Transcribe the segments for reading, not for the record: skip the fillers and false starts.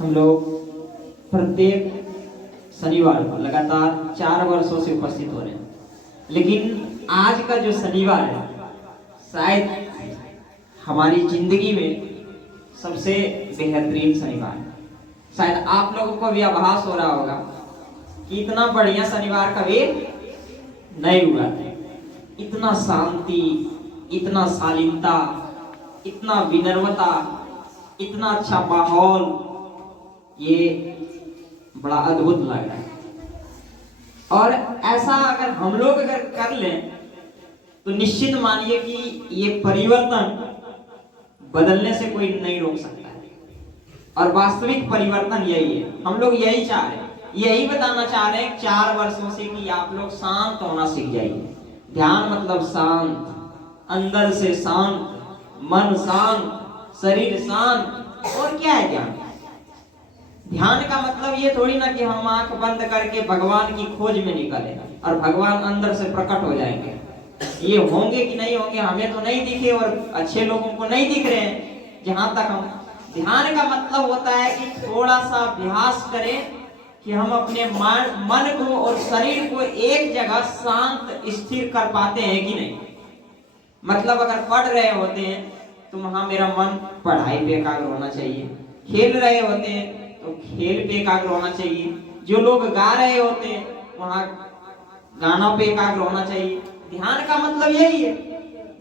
हम लोग प्रत्येक शनिवार को लगातार 4 वर्षों से उपस्थित हो रहे हैं, लेकिन आज का जो शनिवार है शायद हमारी जिंदगी में सबसे बेहतरीन शनिवार है। शायद आप लोगों को भी आभास हो रहा होगा कि इतना बढ़िया शनिवार कभी नहीं हुआ। इतना शांति, इतना शालीनता, इतना विनम्रता, इतना अच्छा माहौल, ये बड़ा अद्भुत लग रहा है। और ऐसा अगर हम लोग अगर कर लें तो निश्चित मानिए कि ये परिवर्तन बदलने से कोई नहीं रोक सकता है। और वास्तविक परिवर्तन यही है, हम लोग यही चाह रहे हैं, यही बताना चाह रहे हैं 4 वर्षों से कि आप लोग शांत होना सीख जाइए। ध्यान मतलब शांत, अंदर से शांत, मन शांत, शरीर शांत। और क्या है ध्यान? ध्यान का मतलब ये थोड़ी ना कि हम आंख बंद करके भगवान की खोज में निकले और भगवान अंदर से प्रकट हो जाएंगे। ये होंगे कि नहीं होंगे हमें तो नहीं दिखे और अच्छे लोगों को नहीं दिख रहे हैं। जहां तक हम, ध्यान का मतलब होता है कि थोड़ा सा अभ्यास करें कि हम अपने मन को और शरीर को एक जगह शांत स्थिर कर पाते हैं कि नहीं। मतलब अगर पढ़ रहे होते हैं तो वहां मेरा मन पढ़ाई पे एकाग्र होना चाहिए, खेल रहे होते हैं तो खेल पे एकाग्र होना चाहिए, जो लोग गा रहे होते हैं वहां गाना पे एकाग्र होना चाहिए। ध्यान का मतलब यही है।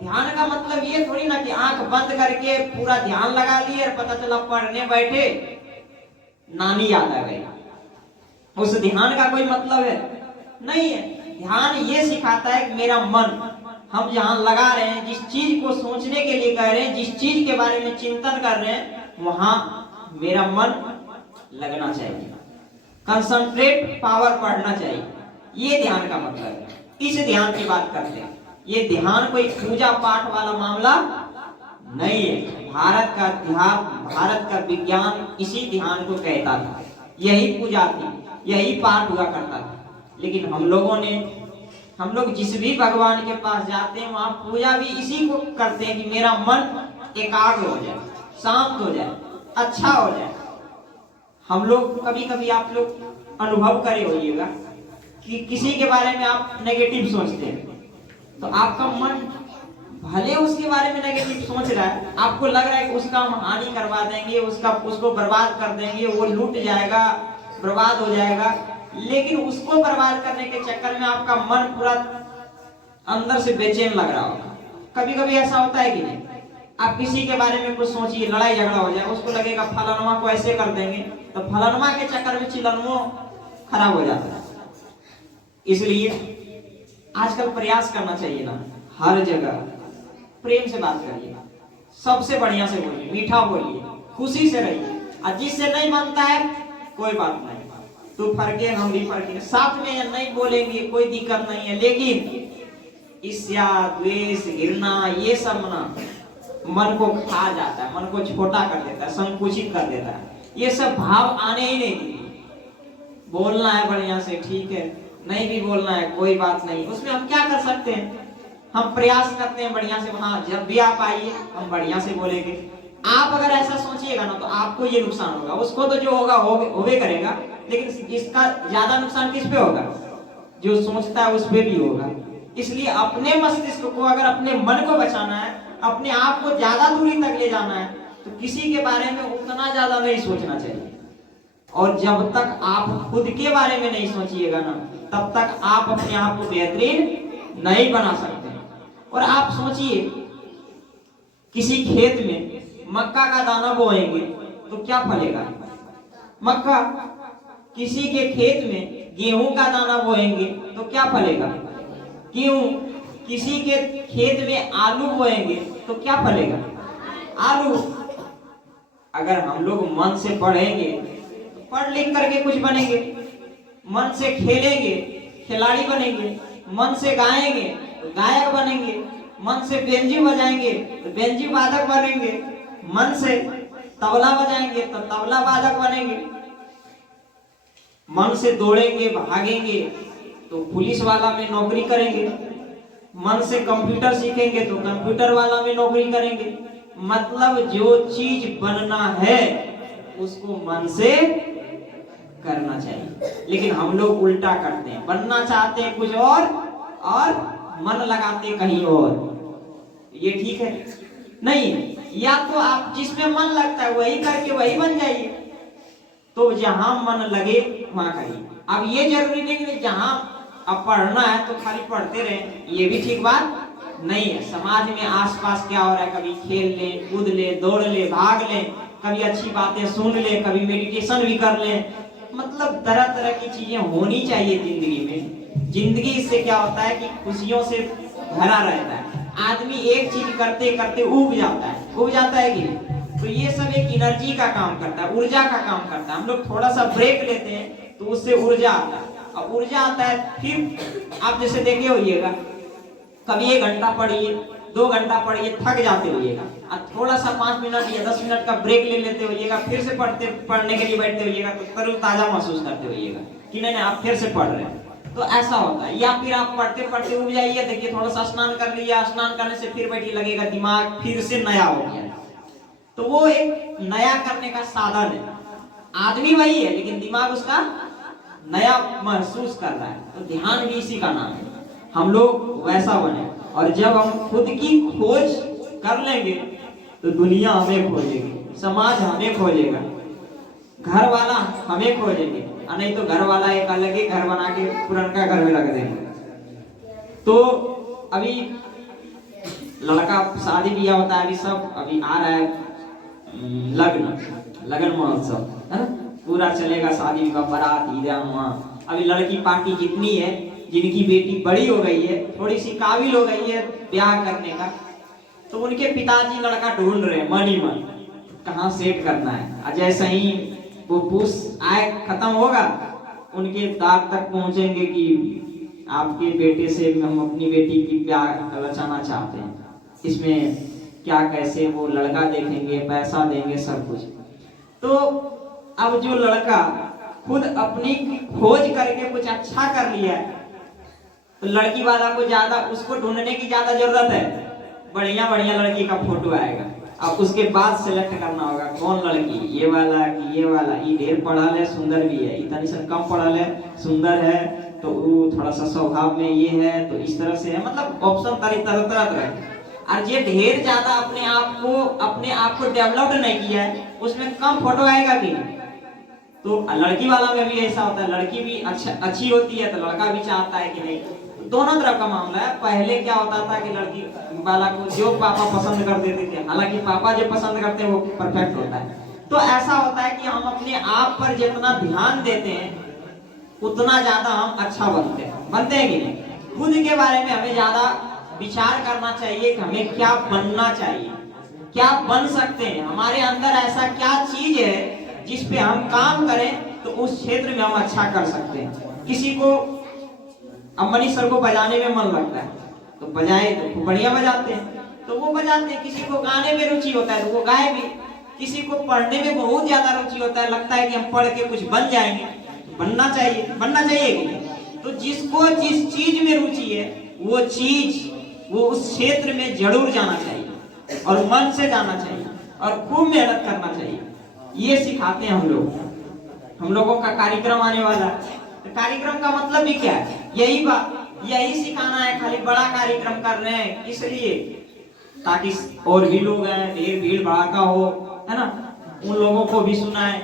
ध्यान का मतलब ये थोड़ी ना कि आंख बंद करके पूरा ध्यान लगा लिए और पता चला पढ़ने बैठे नानी याद आ गई। उस ध्यान का कोई मतलब है नहीं है। ध्यान ये सिखाता है कि मेरा मन, हम जहां लगा रहे हैं, जिस चीज को सोचने के लिए कह रहे हैं, जिस चीज के बारे में चिंतन कर रहे हैं, वहां मेरा मन लगना चाहिए, कंसंट्रेट पावर पढ़ना चाहिए। ये ध्यान का मतलब है। इस ध्यान की बात करते हैं। ये ध्यान कोई पूजा पाठ वाला मामला नहीं है। भारत का ध्यान, भारत का विज्ञान इसी ध्यान को कहता था। यही पूजा थी, यही पाठ हुआ करता था। लेकिन हम लोग जिस भी भगवान के पास जाते हैं वहां पूजा भी इसी को करते हैं कि मेरा मन एकाग्र हो जाए, शांत हो जाए, अच्छा हो जाए। हम लोग कभी कभी, आप लोग अनुभव करे होइएगा कि किसी के बारे में आप नेगेटिव सोचते हैं तो आपका मन भले उसके बारे में नेगेटिव सोच रहा है, आपको लग रहा है कि उसका हम हानि करवा देंगे, उसको बर्बाद कर देंगे, वो लूट जाएगा, बर्बाद हो जाएगा। लेकिन उसको बर्बाद करने के चक्कर में आपका मन पूरा अंदर से बेचैन लग रहा होगा। कभी कभी ऐसा होता है कि नहीं? आप किसी के बारे में कुछ सोचिए, लड़ाई झगड़ा हो जाए, उसको लगेगा फलानुमा को ऐसे कर देंगे, तो फलानुमा के चक्कर में चिलनुमा खराब हो जाता है। इसलिए आजकल प्रयास करना चाहिए ना, हर जगह प्रेम से बात करिए, सबसे बढ़िया से बोलिए, मीठा बोलिए, खुशी से रहिए। और जिससे नहीं बनता है कोई बात नहीं, तू फर्के हम भी फर्के, साथ में या नहीं बोलेंगे कोई दिक्कत नहीं है। लेकिन ईर्ष्या, द्वेष, घृणा ये सब ना मन को खा जाता है, मन को छोटा कर देता है, संकुचित कर देता है। ये सब भाव आने ही नहीं देते। बोलना है बढ़िया से, ठीक है, नहीं भी बोलना है कोई बात नहीं, उसमें हम क्या कर सकते हैं? हम प्रयास करते हैं बढ़िया से, वहां जब भी आप आइए हम बढ़िया से बोलेंगे। आप अगर ऐसा सोचिएगा ना तो आपको ये नुकसान होगा, उसको तो जो होगा होवे करेगा, लेकिन इसका ज्यादा नुकसान किस पे होगा? जो सोचता है उस पे भी होगा। इसलिए अपने मस्तिष्क को, अगर अपने मन को बचाना है, अपने आप को ज्यादा दूरी तक ले जाना है, तो किसी के बारे में उतना ज्यादा नहीं सोचना चाहिए। और जब तक आप खुद के बारे में नहीं सोचिएगा ना, तब तक आप अपने आप को बेहतरीन नहीं बना सकते। और आप सोचिए, किसी खेत में मक्का का दाना बोएंगे तो क्या फलेगा? मक्का। किसी के खेत में गेहूं का दाना बोएंगे तो क्या फलेगा? गेहूं। किसी के खेत में आलू बोएंगे तो क्या फलेगा? आलू। अगर हम लोग मन से पढ़ेंगे तो पढ़ लिख करके कुछ बनेंगे, मन से खेलेंगे खिलाड़ी बनेंगे, मन से गाएंगे तो गायक बनेंगे, मन से बेंजी बजाएंगे तो बेंजी वादक बनेंगे, मन से तबला बजाएंगे तो तबला वादक बनेंगे, मन से दौड़ेंगे भागेंगे तो पुलिस वाला में नौकरी करेंगे, मन से कंप्यूटर सीखेंगे तो कंप्यूटर वाला में नौकरी करेंगे। मतलब जो चीज बनना है उसको मन से करना चाहिए, लेकिन हम लोग उल्टा करते हैं, बनना चाहते हैं कुछ और मन लगाते कहीं और। ये ठीक है नहीं? या तो आप जिसमें मन लगता है वही करके वही बन जाइए। तो जहां मन लगे वहां करिए। अब ये जरूरी नहीं कि जहां अब पढ़ना है तो खाली पढ़ते रहे, ये भी ठीक बात नहीं है। समाज में आसपास क्या हो रहा है, कभी खेल ले, कूद ले, दौड़ ले, भाग ले, कभी अच्छी बातें सुन ले, कभी मेडिटेशन भी कर ले। मतलब तरह तरह की चीजें होनी चाहिए जिंदगी में। जिंदगी से क्या होता है कि खुशियों से भरा रहता है। आदमी एक चीज करते करते उब जाता है कि तो ये सब एक एनर्जी का काम करता है, ऊर्जा का काम करता है। हम लोग थोड़ा सा ब्रेक लेते हैं तो उससे ऊर्जा आता है, अब ऊर्जा आता है फिर आप जैसे देखे होइएगा, कभी 1 घंटा पढ़िए, 2 घंटा पढ़िए, थक जाते होइएगा, अब थोड़ा सा 5 मिनट या 10 मिनट का ब्रेक ले लेते होइएगा, फिर से पढ़ने के लिए बैठते होइएगा तो तरोताजा महसूस करते होइएगा कि नहीं आप फिर से पढ़ रहे हैं। तो ऐसा होता है। या फिर आप पढ़ते पढ़ते उब जाइए, देखिए थोड़ा सा स्नान कर लिया, स्नान करने से फिर बैठिए, लगेगा दिमाग फिर से नया हो गया। तो वो एक नया करने का साधन है। आदमी वही है लेकिन दिमाग उसका नया महसूस कर रहा है। तो ध्यान भी इसी का नाम है। हम लोग वैसा बने, और जब हम खुद की खोज कर लेंगे तो दुनिया हमें खोजेगी, समाज हमें खोजेगा, घर वाला हमें खोजेंगे, और नहीं तो घर वाला एक अलग ही घर बना के पुरनका घर में रख देंगे। तो अभी लड़का शादी ब्याह होता है, अभी सब अभी आ रहा है लगन महोत्सव है ना, पूरा चलेगा, शादी विवाह, बारात, ईद। अभी लड़की पार्टी जितनी है, जिनकी बेटी बड़ी हो गई है, थोड़ी सी काबिल हो गई है ब्याह करने का, तो उनके पिताजी लड़का ढूंढ रहे हैं मन ही मन, कहाँ सेट करना है। जैसे ही वो पूछ आए खत्म होगा, उनके दाद तक पहुंचेंगे कि आपके बेटे से हम अपनी बेटी की ब्याह रचाना चाहते हैं, इसमें क्या कैसे, वो लड़का देखेंगे, पैसा देंगे, सब कुछ। तो अब जो लड़का खुद अपनी खोज करके कुछ अच्छा कर लिया है, तो लड़की वाला को ज्यादा उसको ढूंढने की ज्यादा जरूरत है। बढ़िया बढ़िया लड़की का फोटो आएगा, अब उसके बाद सेलेक्ट करना होगा कौन लड़की, ये वाला कि ये वाला, ये ढेर पढ़ा ले सुंदर भी है, इतनी सा कम पढ़ा ले सुंदर है, तो वो थोड़ा सा स्वभाव में ये है, तो इस तरह से है। मतलब ऑप्शन तरह तरह। और ये ढेर ज्यादा अपने आप को डेवलप नहीं किया है, उसमें कम फोटो आएगा कि नहीं। तो लड़की वाला में भी ऐसा होता है, लड़की भी अच्छी होती है तो लड़का भी चाहता है कि नहीं। तो दोनों तरफ का मामला है। पहले क्या होता था कि लड़की वाला को जो पापा पसंद कर देते थे, हालांकि पापा जो पसंद करते हैं वो परफेक्ट होता है। तो ऐसा होता है कि हम अपने आप पर जितना ध्यान देते हैं उतना ज्यादा हम अच्छा बनते हैं कि नहीं। खुद के बारे में हमें ज्यादा विचार करना चाहिए कि हमें क्या बनना चाहिए, क्या बन सकते हैं, हमारे अंदर ऐसा क्या चीज है जिस पे हम काम करें तो उस क्षेत्र में हम अच्छा कर सकते हैं। किसी को अम्बानी सर को बजाने में मन लगता है तो बजाए, तो बढ़िया बजाते हैं तो वो बजाते हैं। किसी को गाने में रुचि होता है तो वो गाए भी। किसी को पढ़ने में बहुत ज्यादा रुचि होता है, लगता है कि हम पढ़ के कुछ बन जाएंगे, तो बनना चाहिए कि नहीं। तो जिसको जिस चीज में रुचि है वो चीज वो उस क्षेत्र में जरूर जाना चाहिए और मन से जाना चाहिए और खूब मेहनत करना चाहिए। ये सिखाते हैं हम लोगों का कार्यक्रम आने वाला है। तो कार्यक्रम का मतलब भी क्या है, यही बात, यही सिखाना है। खाली बड़ा कार्यक्रम कर रहे हैं इसलिए ताकि और भी लोग हैं, ढेर भीड़ भड़ाका हो, है ना, उन लोगों को भी सुनाए।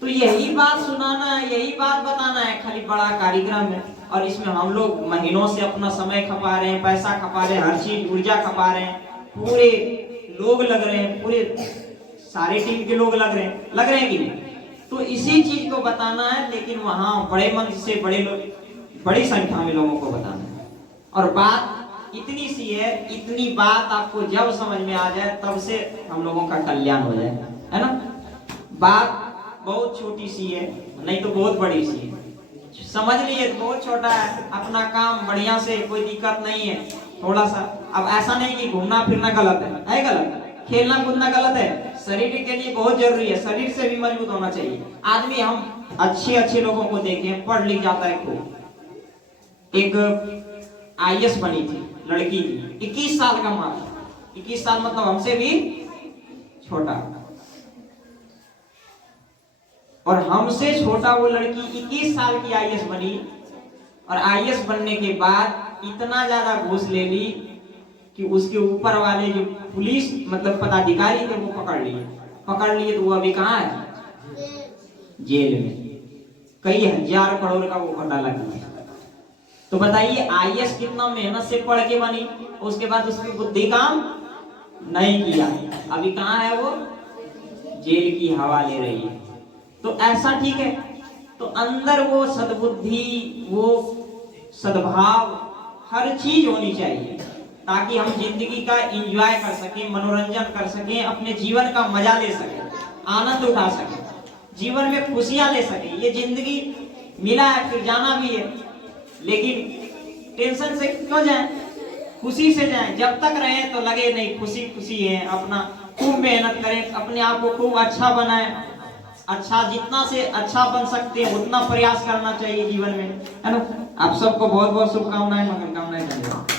तो यही बात सुनाना है, यही बात बताना है, खाली बड़ा कार्यक्रम है। और इसमें हम लोग महीनों से अपना समय खपा रहे हैं, पैसा खपा रहे हैं, हर चीज ऊर्जा खपा रहे हैं, पूरे लोग लग रहे हैं, पूरे सारे टीम के लोग लग रहे हैं कि नहीं। तो इसी चीज को बताना है, लेकिन वहां बड़े मंच से बड़ी संख्या में लोगों को बताना है। और बात इतनी सी है, इतनी बात आपको जब समझ में आ जाए तब से हम लोगों का कल्याण हो जाए, है ना। बात बहुत छोटी सी है, नहीं तो बहुत बड़ी सी है। समझ लिए तो बहुत छोटा है, अपना काम बढ़िया से, कोई दिक्कत नहीं है, थोड़ा सा। अब ऐसा नहीं कि घूमना फिरना गलत है गलत, खेलना कूदना गलत है, शरीर के लिए बहुत जरूरी है, शरीर से भी मजबूत होना चाहिए आदमी। हम अच्छे अच्छे लोगों को देखें, पढ़ लिख जाता है खूब। एक आईएएस बनी थी लड़की, 21 साल का मात्र, 21 साल मतलब हमसे भी छोटा, और हमसे छोटा वो लड़की 21 साल की आईएएस बनी। और आईएएस बनने के बाद इतना ज्यादा घूस ले ली कि उसके ऊपर वाले जो पुलिस मतलब पदाधिकारी थे वो पकड़ लिए तो वो अभी कहाँ है? जेल में। कई हजार करोड़ का वो घोटाला किया। तो बताइए आईएएस कितना मेहनत से पढ़ के बनी, उसके बाद उसकी बुद्धि काम नहीं किया, अभी कहाँ है वो? जेल की हवा ले रही है। तो ऐसा ठीक है, तो अंदर वो सद्बुद्धि, वो सद्भाव, हर चीज होनी चाहिए ताकि हम जिंदगी का एंजॉय कर सकें, मनोरंजन कर सकें, अपने जीवन का मजा ले सकें, आनंद उठा सकें, जीवन में खुशियां ले सकें। ये जिंदगी मिला है, फिर जाना भी है, लेकिन टेंशन से क्यों जाएं, खुशी से जाएं। जब तक रहें तो लगे नहीं खुशी खुशी है, अपना खूब मेहनत करें, अपने आप को खूब अच्छा बनाएं, अच्छा जितना से अच्छा बन सकते हैं उतना प्रयास करना चाहिए जीवन में, है ना। आप सबको बहुत बहुत शुभकामनाएं, मंगल कामनाएं। धन्यवाद।